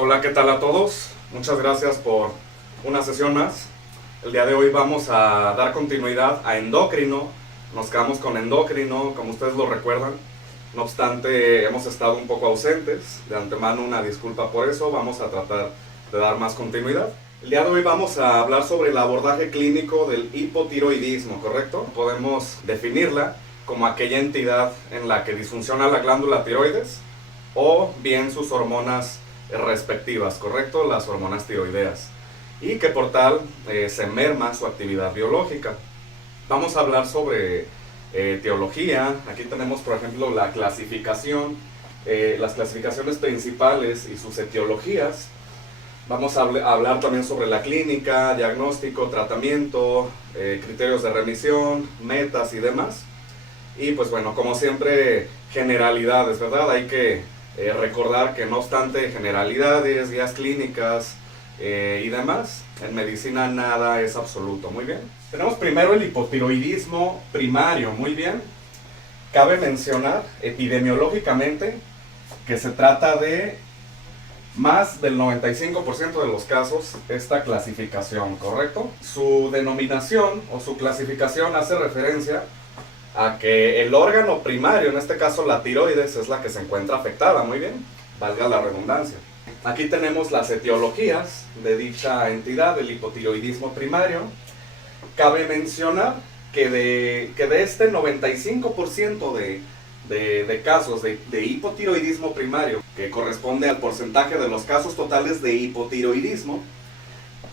Hola, ¿qué tal a todos? Muchas gracias por una sesión más. El día de hoy vamos a dar continuidad a endocrino. Nos quedamos con endocrino, como ustedes lo recuerdan. No obstante, hemos estado un poco ausentes. De antemano, una disculpa por eso. Vamos a tratar de dar más continuidad. El día de hoy vamos a hablar sobre el abordaje clínico del hipotiroidismo, ¿correcto? Podemos definirla como aquella entidad en la que disfunciona la glándula tiroides o bien sus hormonas respectivas, ¿correcto? Las hormonas tiroideas. Y que por tal se merma su actividad biológica. Vamos a hablar sobre etiología. Aquí tenemos, por ejemplo, la clasificación, las clasificaciones principales y sus etiologías. Vamos a hablar también sobre la clínica, diagnóstico, tratamiento, criterios de remisión, metas y demás. Y pues bueno, como siempre, generalidades, ¿verdad? Hay que recordar que no obstante generalidades, guías clínicas y demás, en medicina nada es absoluto. Muy bien. Tenemos primero el hipotiroidismo primario. Muy bien. Cabe mencionar epidemiológicamente que se trata de más del 95% de los casos esta clasificación, ¿correcto? Su denominación o su clasificación hace referencia a que el órgano primario, en este caso la tiroides, es la que se encuentra afectada. Muy bien, valga la redundancia. Aquí tenemos las etiologías de dicha entidad, del hipotiroidismo primario. Cabe mencionar que de este 95% de casos de hipotiroidismo primario, que corresponde al porcentaje de los casos totales de hipotiroidismo,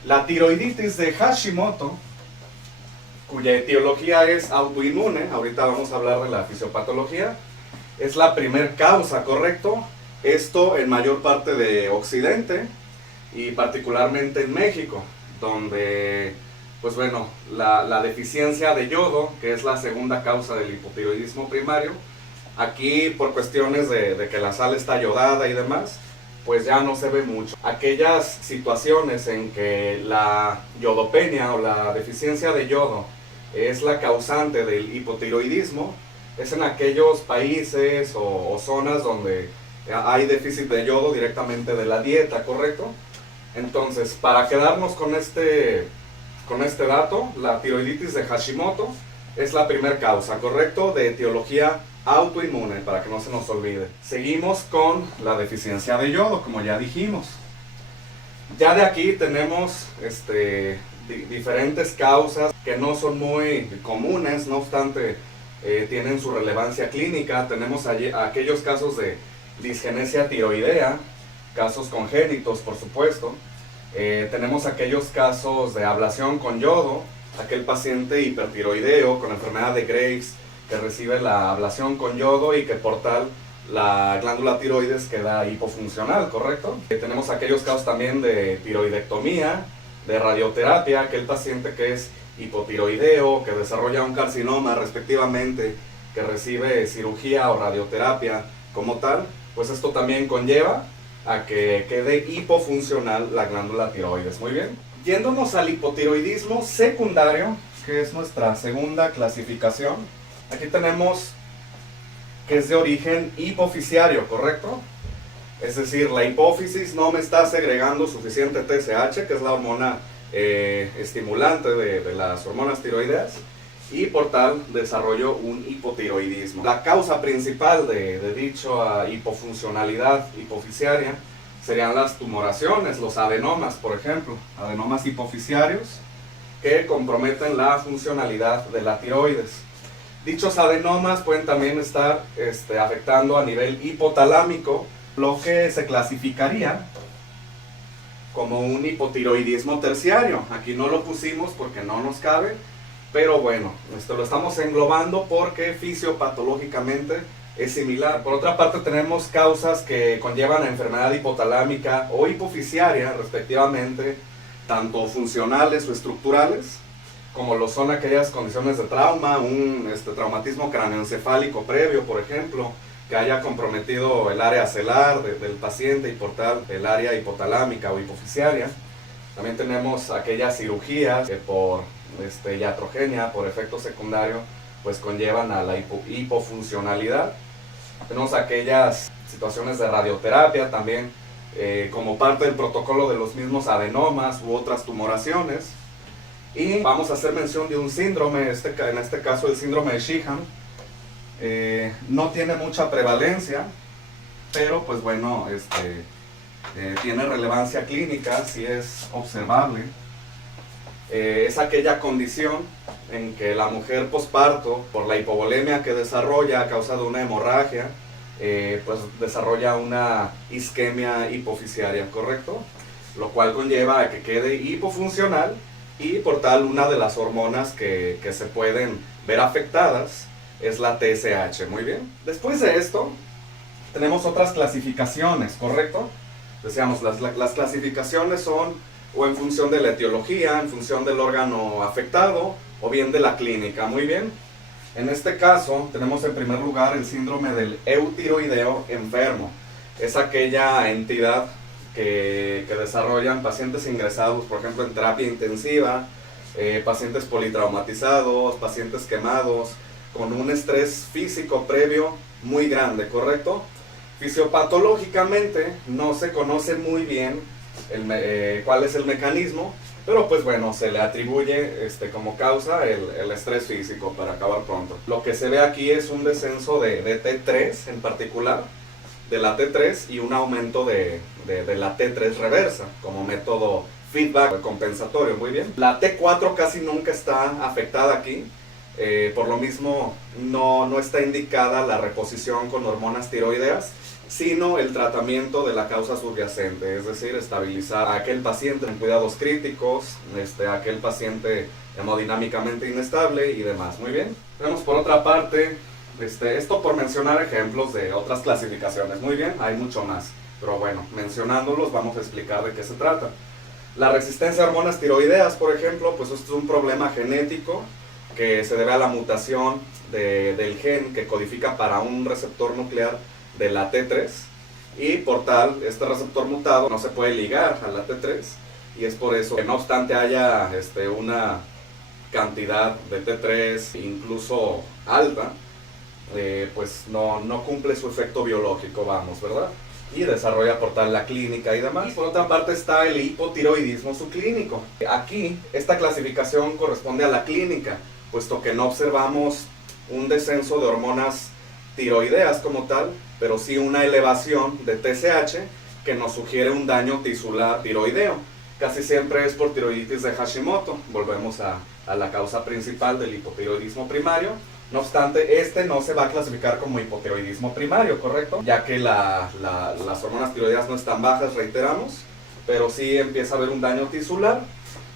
la tiroiditis de Hashimoto, cuya etiología es autoinmune, ahorita vamos a hablar de la fisiopatología, es la primer causa, ¿correcto? Esto en mayor parte de Occidente y particularmente en México, donde, pues bueno, la deficiencia de yodo, que es la segunda causa del hipotiroidismo primario, aquí por cuestiones de que la sal está yodada y demás, pues ya no se ve mucho. Aquellas situaciones en que la yodopenia o la deficiencia de yodo es la causante del hipotiroidismo, es en aquellos países o zonas donde hay déficit de yodo directamente de la dieta, ¿correcto? Entonces, para quedarnos con este dato, la tiroiditis de Hashimoto es la primera causa, ¿correcto? De etiología autoinmune, para que no se nos olvide. Seguimos con la deficiencia de yodo, como ya dijimos. Ya de aquí tenemos diferentes causas que no son muy comunes, no obstante tienen su relevancia clínica. Tenemos aquellos casos de disgenesia tiroidea, casos congénitos por supuesto. Tenemos aquellos casos de ablación con yodo, aquel paciente hipertiroideo con enfermedad de Graves que recibe la ablación con yodo y que por tal la glándula tiroides queda hipofuncional, ¿correcto? Tenemos aquellos casos también de tiroidectomía, de radioterapia, aquel paciente que es hipotiroideo, que desarrolla un carcinoma respectivamente, que recibe cirugía o radioterapia como tal, pues esto también conlleva a que quede hipofuncional la glándula tiroides. Muy bien. Yéndonos al hipotiroidismo secundario, que es nuestra segunda clasificación, aquí tenemos que es de origen hipofisiario, ¿correcto? Es decir, la hipófisis no me está segregando suficiente TSH, que es la hormona estimulante de las hormonas tiroideas, y por tal desarrollo un hipotiroidismo. La causa principal de dicha hipofuncionalidad hipofisiaria serían las tumoraciones, los adenomas, por ejemplo, adenomas hipofisiarios que comprometen la funcionalidad de la tiroides. Dichos adenomas pueden también estar afectando a nivel hipotalámico, lo que se clasificaría como un hipotiroidismo terciario. Aquí no lo pusimos porque no nos cabe, pero bueno, lo estamos englobando porque fisiopatológicamente es similar. Por otra parte tenemos causas que conllevan a enfermedad hipotalámica o hipofisiaria respectivamente, tanto funcionales o estructurales, como lo son aquellas condiciones de trauma, un traumatismo cráneoencefálico previo, por ejemplo, que haya comprometido el área celar del paciente y por tal el área hipotalámica o hipofisiaria. También tenemos aquellas cirugías que por iatrogenia, por efecto secundario, pues conllevan a la hipofuncionalidad. Tenemos aquellas situaciones de radioterapia también como parte del protocolo de los mismos adenomas u otras tumoraciones. Y vamos a hacer mención de un síndrome, en este caso el síndrome de Sheehan. No tiene mucha prevalencia, pero pues bueno, tiene relevancia clínica, si es observable. Es aquella condición en que la mujer posparto, por la hipovolemia que desarrolla a causa de una hemorragia, pues desarrolla una isquemia hipofisiaria, ¿correcto? Lo cual conlleva a que quede hipofuncional y por tal una de las hormonas que se pueden ver afectadas es la TSH, muy bien. Después de esto tenemos otras clasificaciones, ¿correcto? Decíamos, las clasificaciones son o en función de la etiología, en función del órgano afectado o bien de la clínica, muy bien. En este caso tenemos en primer lugar el síndrome del eutiroideo enfermo. Es aquella entidad que desarrollan pacientes ingresados, por ejemplo, en terapia intensiva, pacientes politraumatizados, pacientes quemados, con un estrés físico previo muy grande, ¿correcto? Fisiopatológicamente no se conoce muy bien cuál es el mecanismo, pero pues bueno, se le atribuye como causa el estrés físico para acabar pronto. Lo que se ve aquí es un descenso de T3 en particular, de la T3 y un aumento de la T3 reversa como método feedback compensatorio, muy bien. La T4 casi nunca está afectada aquí, por lo mismo no está indicada la reposición con hormonas tiroideas, sino el tratamiento de la causa subyacente, es decir, estabilizar a aquel paciente en cuidados críticos, a aquel paciente hemodinámicamente inestable y demás, muy bien. Tenemos por otra parte, esto por mencionar ejemplos de otras clasificaciones, muy bien, hay mucho más, pero bueno, mencionándolos vamos a explicar de qué se trata. La resistencia a hormonas tiroideas, por ejemplo, pues esto es un problema genético que se debe a la mutación del gen que codifica para un receptor nuclear de la T3 y por tal, este receptor mutado no se puede ligar a la T3 y es por eso que no obstante haya una cantidad de T3 incluso alta, pues no cumple su efecto biológico, vamos, ¿verdad? Y desarrolla por tal la clínica y demás. Y por otra parte está el hipotiroidismo subclínico. Aquí esta clasificación corresponde a la clínica, puesto que no observamos un descenso de hormonas tiroideas como tal, pero sí una elevación de TSH que nos sugiere un daño tisular tiroideo. Casi siempre es por tiroiditis de Hashimoto. Volvemos a la causa principal del hipotiroidismo primario. No obstante, no se va a clasificar como hipotiroidismo primario, ¿correcto? Ya que las hormonas tiroideas no están bajas, reiteramos, pero sí empieza a haber un daño tisular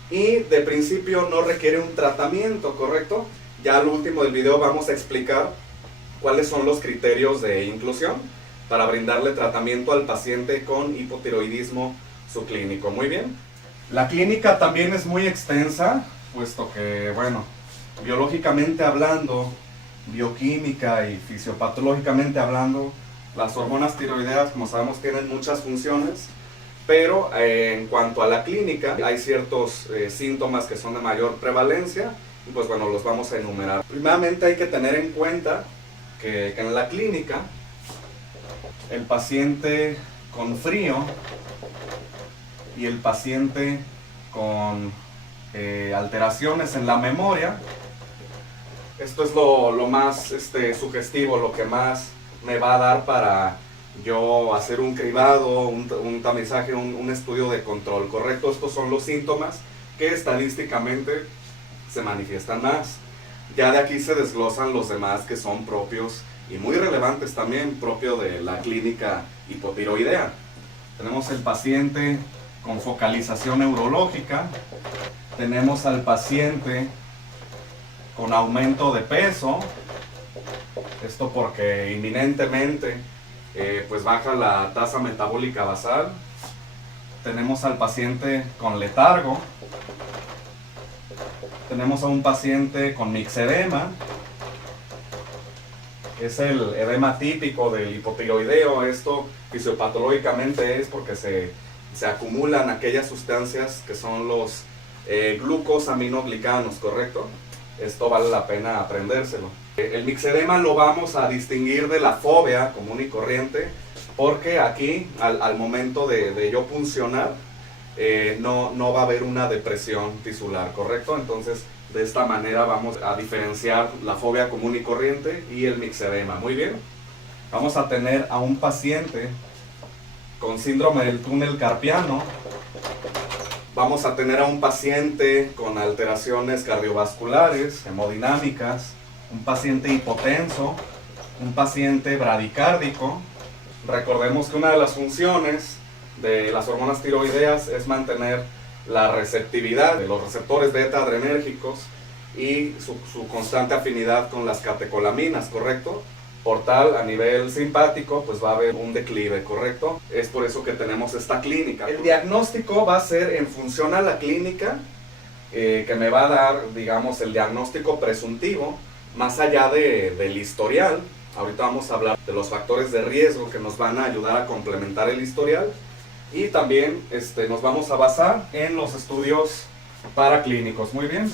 y de principio no requiere un tratamiento, ¿correcto? Ya al último del video vamos a explicar cuáles son los criterios de inclusión para brindarle tratamiento al paciente con hipotiroidismo subclínico. Muy bien. La clínica también es muy extensa, puesto que, bueno, biológicamente hablando, bioquímica y fisiopatológicamente hablando, las hormonas tiroideas, como sabemos, tienen muchas funciones, pero en cuanto a la clínica, hay ciertos síntomas que son de mayor prevalencia, y pues bueno, los vamos a enumerar. Primeramente hay que tener en cuenta que en la clínica, el paciente con frío y el paciente con alteraciones en la memoria, esto es lo más sugestivo, lo que más me va a dar para yo hacer un cribado, un tamizaje, un estudio de control, ¿correcto? Estos son los síntomas que estadísticamente se manifiestan más. Ya de aquí se desglosan los demás que son propios y muy relevantes también, propio de la clínica hipotiroidea. Tenemos el paciente con focalización neurológica, tenemos al paciente con aumento de peso, esto porque inminentemente pues baja la tasa metabólica basal. Tenemos al paciente con letargo, tenemos a un paciente con mixedema, es el edema típico del hipotiroideo. Esto fisiopatológicamente es porque se acumulan aquellas sustancias que son los glucosaminoglicanos, ¿correcto? Esto vale la pena aprendérselo. El mixedema lo vamos a distinguir de la fobia común y corriente porque aquí al momento de yo puncionar no va a haber una depresión tisular, ¿correcto? Entonces de esta manera vamos a diferenciar la fobia común y corriente y el mixedema. Muy bien, vamos a tener a un paciente con síndrome del túnel carpiano. Vamos a tener a un paciente con alteraciones cardiovasculares, hemodinámicas, un paciente hipotenso, un paciente bradicárdico. Recordemos que una de las funciones de las hormonas tiroideas es mantener la receptividad de los receptores beta adrenérgicos y su constante afinidad con las catecolaminas, ¿correcto? Por tal, a nivel simpático, pues va a haber un declive, ¿correcto? Es por eso que tenemos esta clínica. El diagnóstico va a ser en función a la clínica, que me va a dar, digamos, el diagnóstico presuntivo, más allá del historial. Ahorita vamos a hablar de los factores de riesgo que nos van a ayudar a complementar el historial. Y también nos vamos a basar en los estudios paraclínicos. Muy bien.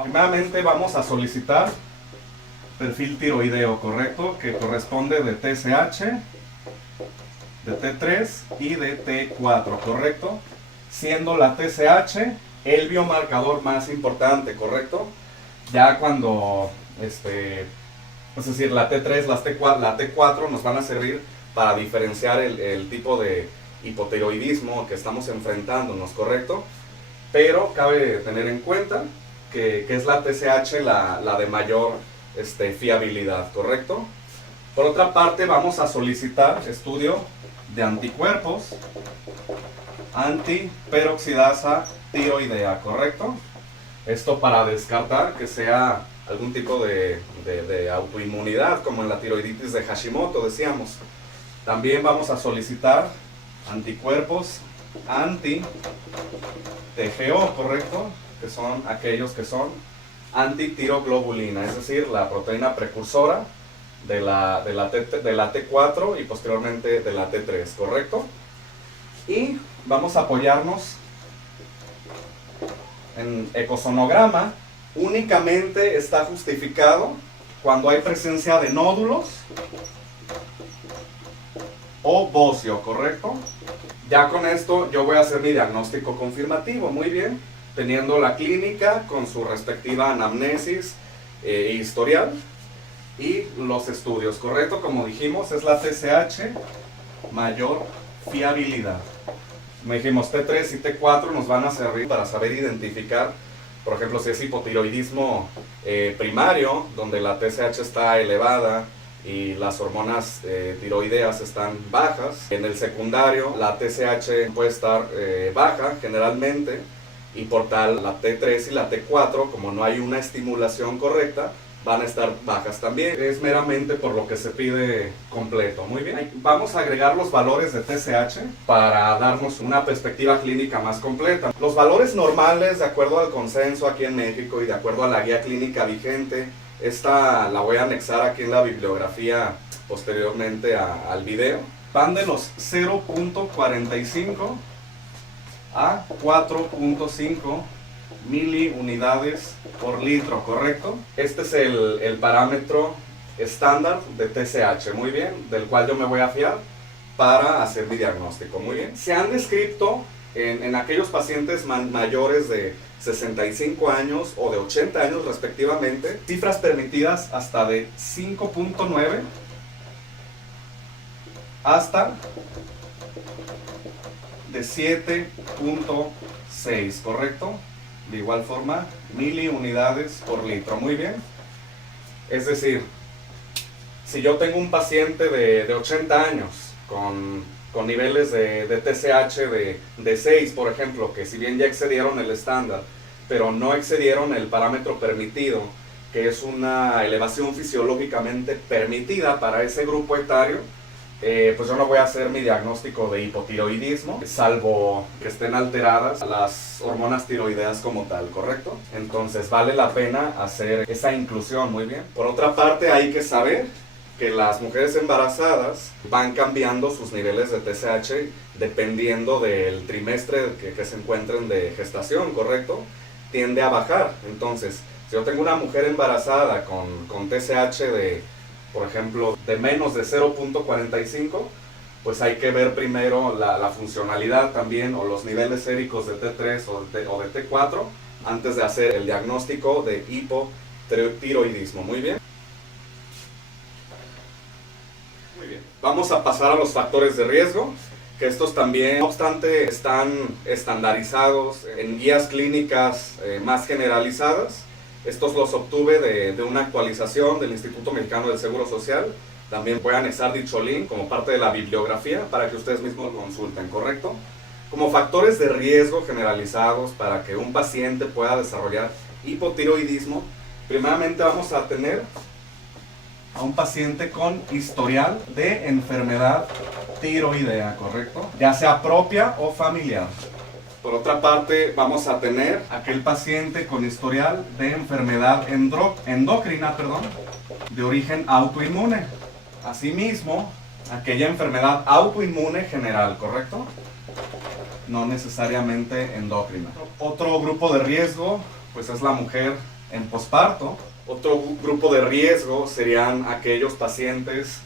Primeramente vamos a solicitar perfil tiroideo, ¿correcto? Que corresponde de TSH, de T3 y de T4, ¿correcto? Siendo la TSH el biomarcador más importante, ¿correcto? Ya cuando, es decir, la T3, la T4 nos van a servir para diferenciar el tipo de hipotiroidismo que estamos enfrentándonos, ¿correcto? Pero cabe tener en cuenta que es la TSH la de mayor fiabilidad, ¿correcto? Por otra parte, vamos a solicitar estudio de anticuerpos antiperoxidasa tiroidea, ¿correcto? Esto para descartar que sea algún tipo de autoinmunidad, como en la tiroiditis de Hashimoto, decíamos. También vamos a solicitar anticuerpos anti-TGO, ¿correcto? Que son aquellos que son antitiroglobulina, es decir, la proteína precursora de la T4 y posteriormente de la T3, ¿correcto? Y vamos a apoyarnos en ecosonograma. Únicamente está justificado cuando hay presencia de nódulos o bocio, ¿correcto? Ya con esto yo voy a hacer mi diagnóstico confirmativo, muy bien, teniendo la clínica con su respectiva anamnesis e historial y los estudios, ¿correcto? Como dijimos, es la TSH mayor fiabilidad. Como dijimos, T3 y T4 nos van a servir para saber identificar, por ejemplo, si es hipotiroidismo primario, donde la TSH está elevada y las hormonas tiroideas están bajas. En el secundario, la TSH puede estar baja generalmente, y por tal la T3 y la T4, como no hay una estimulación correcta, van a estar bajas también. Es meramente por lo que se pide completo. Muy bien, vamos a agregar los valores de TSH para darnos una perspectiva clínica más completa. Los valores normales, de acuerdo al consenso aquí en México y de acuerdo a la guía clínica vigente, esta la voy a anexar aquí en la bibliografía posteriormente al video, van de los 0.45 a 4.5 miliunidades por litro, ¿correcto? Este es el parámetro estándar de TSH, muy bien, del cual yo me voy a fiar para hacer mi diagnóstico, muy bien. Se han descrito en aquellos pacientes mayores de 65 años o de 80 años respectivamente, cifras permitidas hasta de 5.9 hasta de 7.6, ¿correcto? De igual forma, miliunidades por litro, muy bien. Es decir, si yo tengo un paciente de 80 años con niveles de TSH de 6, por ejemplo, que si bien ya excedieron el estándar, pero no excedieron el parámetro permitido, que es una elevación fisiológicamente permitida para ese grupo etario, pues yo no voy a hacer mi diagnóstico de hipotiroidismo, salvo que estén alteradas las hormonas tiroideas como tal, ¿correcto? Entonces vale la pena hacer esa inclusión, muy bien. Por otra parte, hay que saber que las mujeres embarazadas van cambiando sus niveles de TSH dependiendo del trimestre que se encuentren de gestación, ¿correcto? Tiende a bajar. Entonces, si yo tengo una mujer embarazada con TSH por ejemplo, de menos de 0.45, pues hay que ver primero la funcionalidad también o los niveles séricos de T3 o de T4 antes de hacer el diagnóstico de hipotiroidismo. Muy bien. Muy bien. Vamos a pasar a los factores de riesgo, que estos también, no obstante, están estandarizados en guías clínicas más generalizadas. Estos los obtuve de una actualización del Instituto Mexicano del Seguro Social. También voy a anexar dicho link como parte de la bibliografía para que ustedes mismos lo consulten, ¿correcto? Como factores de riesgo generalizados para que un paciente pueda desarrollar hipotiroidismo, primeramente vamos a tener a un paciente con historial de enfermedad tiroidea, ¿correcto? Ya sea propia o familiar. Por otra parte, vamos a tener aquel paciente con historial de enfermedad endocrina, de origen autoinmune. Asimismo, aquella enfermedad autoinmune general, ¿correcto? No necesariamente endocrina. Otro grupo de riesgo, pues es la mujer en posparto. Otro grupo de riesgo serían aquellos pacientes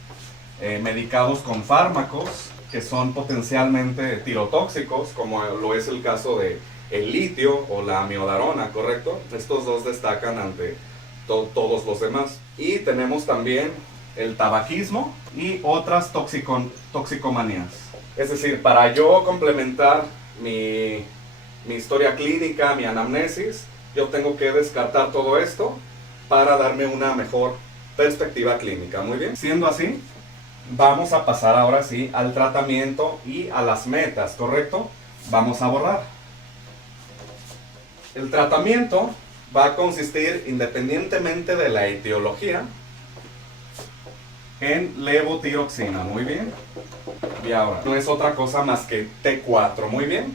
medicados con fármacos que son potencialmente tirotóxicos, como lo es el caso de el litio o la amiodarona, ¿correcto? Estos dos destacan ante todos los demás. Y tenemos también el tabaquismo y otras toxicomanías. Es decir, para yo complementar mi historia clínica, mi anamnesis, yo tengo que descartar todo esto para darme una mejor perspectiva clínica. Muy bien. Siendo así, vamos a pasar ahora sí al tratamiento y a las metas, ¿correcto? Vamos a borrar. El tratamiento va a consistir, independientemente de la etiología, en levotiroxina. Muy bien. Y ahora, no es otra cosa más que T4. Muy bien.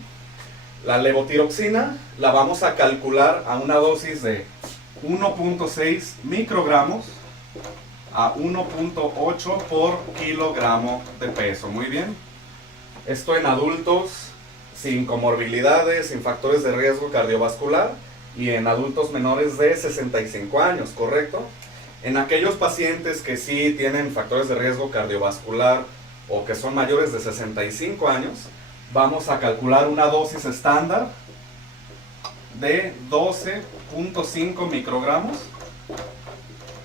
La levotiroxina la vamos a calcular a una dosis de 1.6 microgramos a 1.8 por kilogramo de peso. Muy bien. Esto en adultos sin comorbilidades, sin factores de riesgo cardiovascular y en adultos menores de 65 años, ¿correcto? En aquellos pacientes que sí tienen factores de riesgo cardiovascular o que son mayores de 65 años, vamos a calcular una dosis estándar de 12.5 microgramos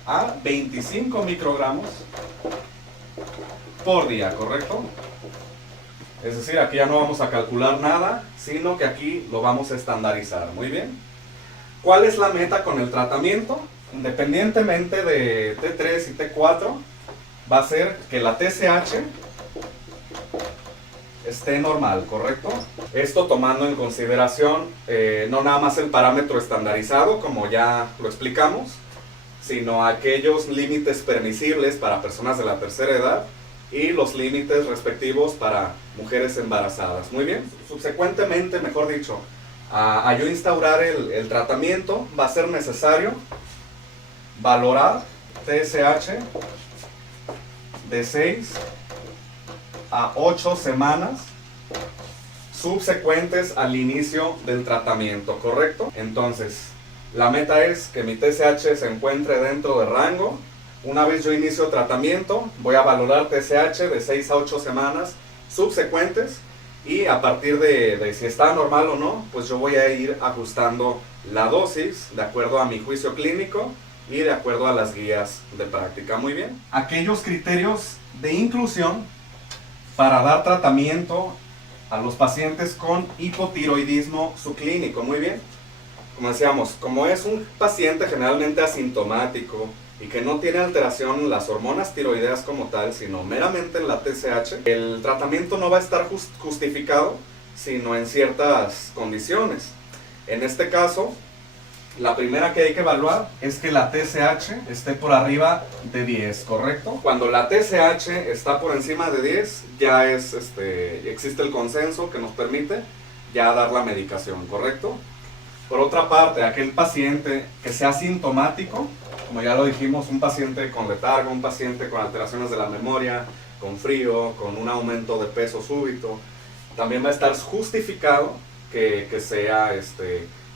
a 25 microgramos por día, ¿correcto? Es decir, aquí ya no vamos a calcular nada, sino que aquí lo vamos a estandarizar. Muy bien. ¿Cuál es la meta con el tratamiento? Independientemente de T3 y T4, va a ser que la TSH esté normal, ¿correcto? Esto tomando en consideración no nada más el parámetro estandarizado, como ya lo explicamos, sino aquellos límites permisibles para personas de la tercera edad y los límites respectivos para mujeres embarazadas. Muy bien. Subsecuentemente, mejor dicho, a yo instaurar el tratamiento, va a ser necesario valorar TSH de 6 a 8 semanas subsecuentes al inicio del tratamiento, ¿correcto? Entonces, la meta es que mi TSH se encuentre dentro de rango. Una vez yo inicio tratamiento, voy a valorar TSH de 6 a 8 semanas subsecuentes y a partir de si está normal o no, pues yo voy a ir ajustando la dosis de acuerdo a mi juicio clínico y de acuerdo a las guías de práctica. Muy bien. Aquellos criterios de inclusión para dar tratamiento a los pacientes con hipotiroidismo subclínico. Muy bien. Como decíamos, como es un paciente generalmente asintomático y que no tiene alteración en las hormonas tiroideas como tal, sino meramente en la TSH, el tratamiento no va a estar justificado, sino en ciertas condiciones. En este caso, la primera que hay que evaluar es que la TSH esté por arriba de 10, ¿correcto? Cuando la TSH está por encima de 10, ya existe el consenso que nos permite ya dar la medicación, ¿correcto? Por otra parte, aquel paciente que sea sintomático, como ya lo dijimos, un paciente con letargo, un paciente con alteraciones de la memoria, con frío, con un aumento de peso súbito, también va a estar justificado que sea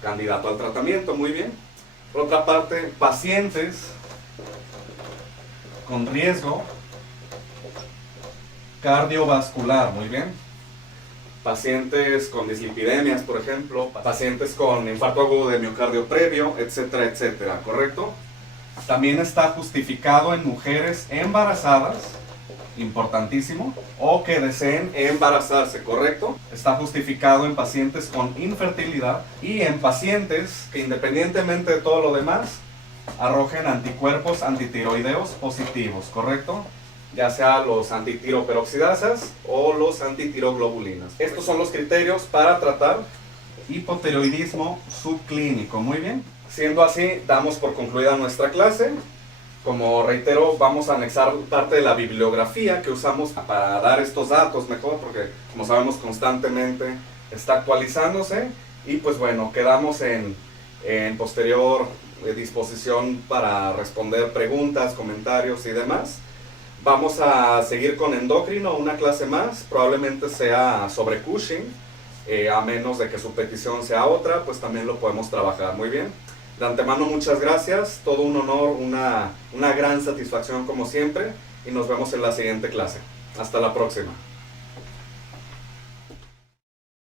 candidato al tratamiento. Muy bien. Por otra parte, pacientes con riesgo cardiovascular, muy bien. Pacientes con dislipidemias, por ejemplo, pacientes con infarto agudo de miocardio previo, etcétera, etcétera, ¿correcto? También está justificado en mujeres embarazadas, importantísimo, o que deseen embarazarse, ¿correcto? Está justificado en pacientes con infertilidad y en pacientes que, independientemente de todo lo demás, arrojen anticuerpos antitiroideos positivos, ¿correcto? Ya sea los antitiroperoxidasas o los antitiroglobulinas. Estos son los criterios para tratar hipotiroidismo subclínico. Muy bien. Siendo así, damos por concluida nuestra clase. Como reitero, vamos a anexar parte de la bibliografía que usamos para dar estos datos mejor, porque como sabemos constantemente está actualizándose. Y pues bueno, quedamos en posterior disposición para responder preguntas, comentarios y demás. Vamos a seguir con endocrino, una clase más, probablemente sea sobre Cushing, a menos de que su petición sea otra, pues también lo podemos trabajar. Muy bien. De antemano, muchas gracias, todo un honor, una gran satisfacción como siempre, y nos vemos en la siguiente clase. Hasta la próxima.